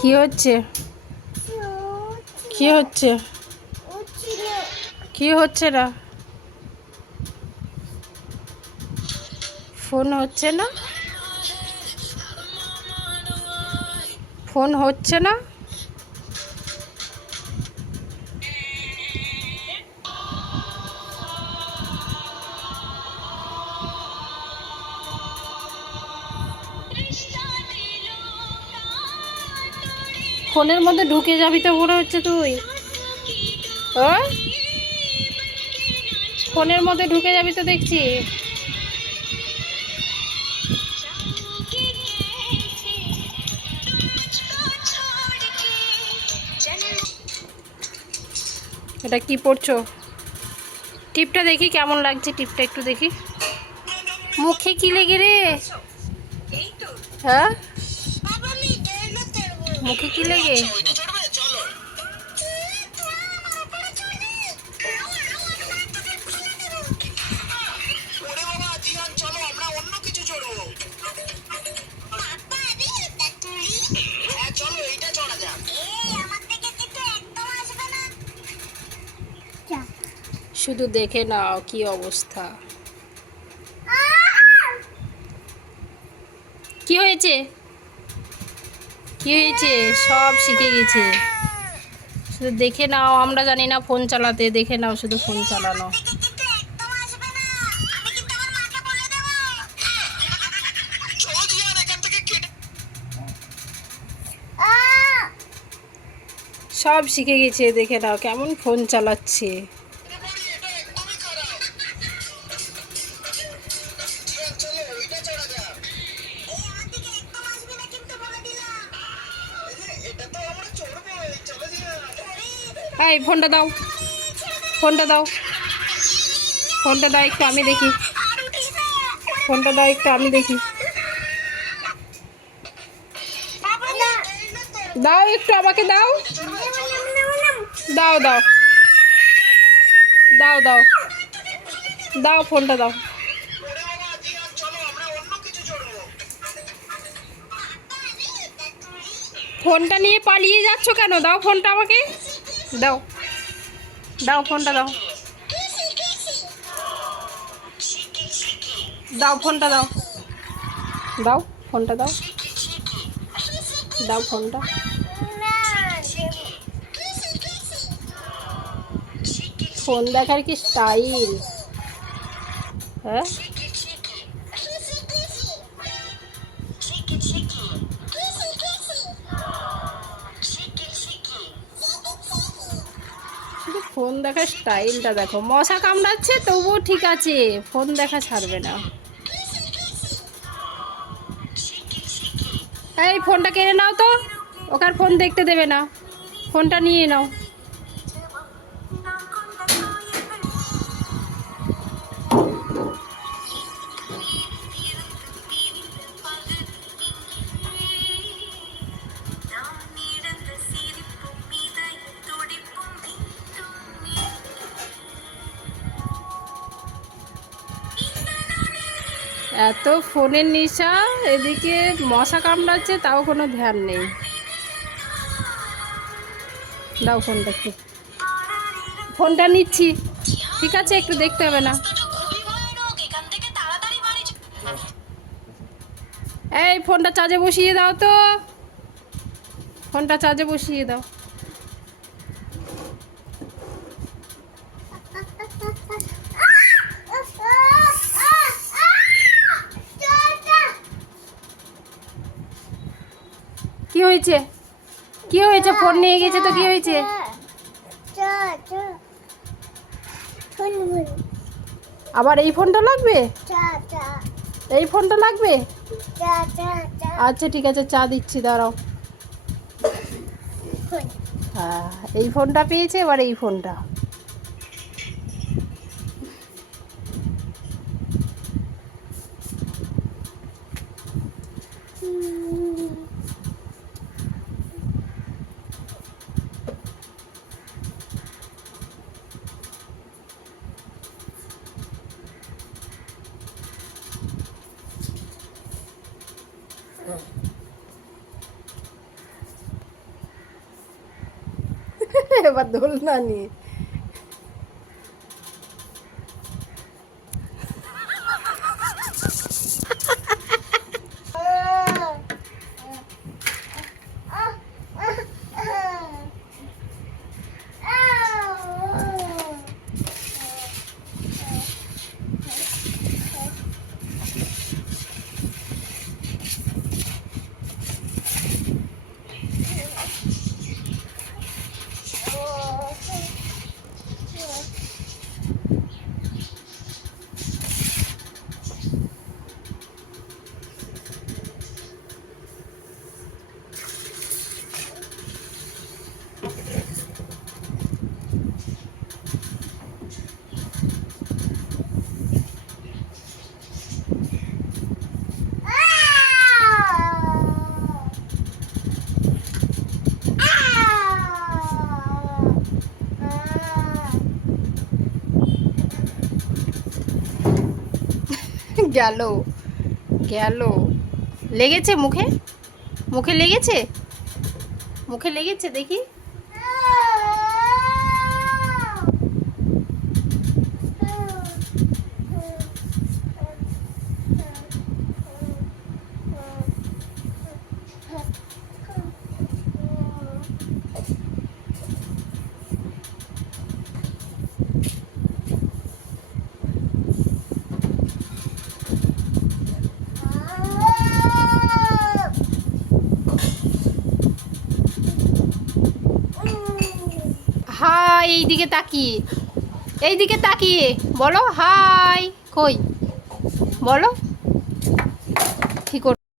কি হচ্ছে? কি হচ্ছে? কি হচ্ছে না? ফোন হচ্ছে না? ফোন হচ্ছে না? ফোনের মধ্যে ঢুকে যাবি তো মনে হচ্ছে তুই। ফোনের মধ্যে ঢুকে যাবি তো দেখছি। এটা কি পড়ছো? টিপটা দেখি কেমন লাগছে, টিপটা একটু দেখি। মুখে কি লেগে রে? হ্যাঁ, মুখে কি লেগে? শুধু দেখে নাও কি অবস্থা। কি হয়েছে? কি হয়েছে? সব শিখে গেছে। শুধু দেখে নাও, আমরা জানি না ফোন চালাতে, দেখে নাও শুধু ফোন চালানো। সব শিখে গেছে, দেখে নাও কেমন ফোন চালাচ্ছে। এই ফোনটা দাও, ফোনটা দাও, ফোনটা দাও একটু আমি দেখি। ফোনটা দাও একটু আমি দেখি। দাও একটু আমাকে দাও। দাও দাও দাও দাও দাও, ফোনটা দাও। ফোনটা নিয়ে পালিয়ে যাচ্ছ কেন? দাও ফোনটা আমাকে। দাও, দাও ফোনটা দাও। দাও ফোনটা দাও। দাও ফোনটা দাও। দাও ফোনটা। ফোন দেখার কি স্টাইল! হ্যাঁ, শুধু ফোন দেখার স্টাইলটা দেখো। মশা কামড়াচ্ছে তবুও ঠিক আছে, ফোন দেখা ছাড়বে না। এই ফোনটা কেড়ে নাও তো, ওকে আর ফোন দেখতে দেবে না। ফোনটা নিয়ে নাও। এত ফোনের নেশা, এদিকে মশা কামড়াচ্ছে তাও কোনো ধ্যান নেই। দাও ফোনটা একটু। ফোনটা নিচ্ছি, ঠিক আছে, একটু দেখতে হবে না। এই ফোনটা চার্জে বসিয়ে দাও তো, ফোনটা চার্জে বসিয়ে দাও। কি হয়েছে? কি হয়েছে? ফোন নিয়ে গেছে তো কি হয়েছে? আবার এই ফোনটা লাগবে? এই ফোনটা লাগবে? আচ্ছা ঠিক আছে, চা দিচ্ছি, দাঁড়াও। হ্যাঁ, এই ফোনটা পেয়েছে, এবার এই ফোনটা। এবার দোলনা নিয়ে। গেল গেল। লেগেছে মুখে? মুখে লেগেছে? মুখে লেগেছে দেখি। হাই, এইদিকে তাকিয়ে, এইদিকে তাকিয়ে বলো হাই। কই বলো।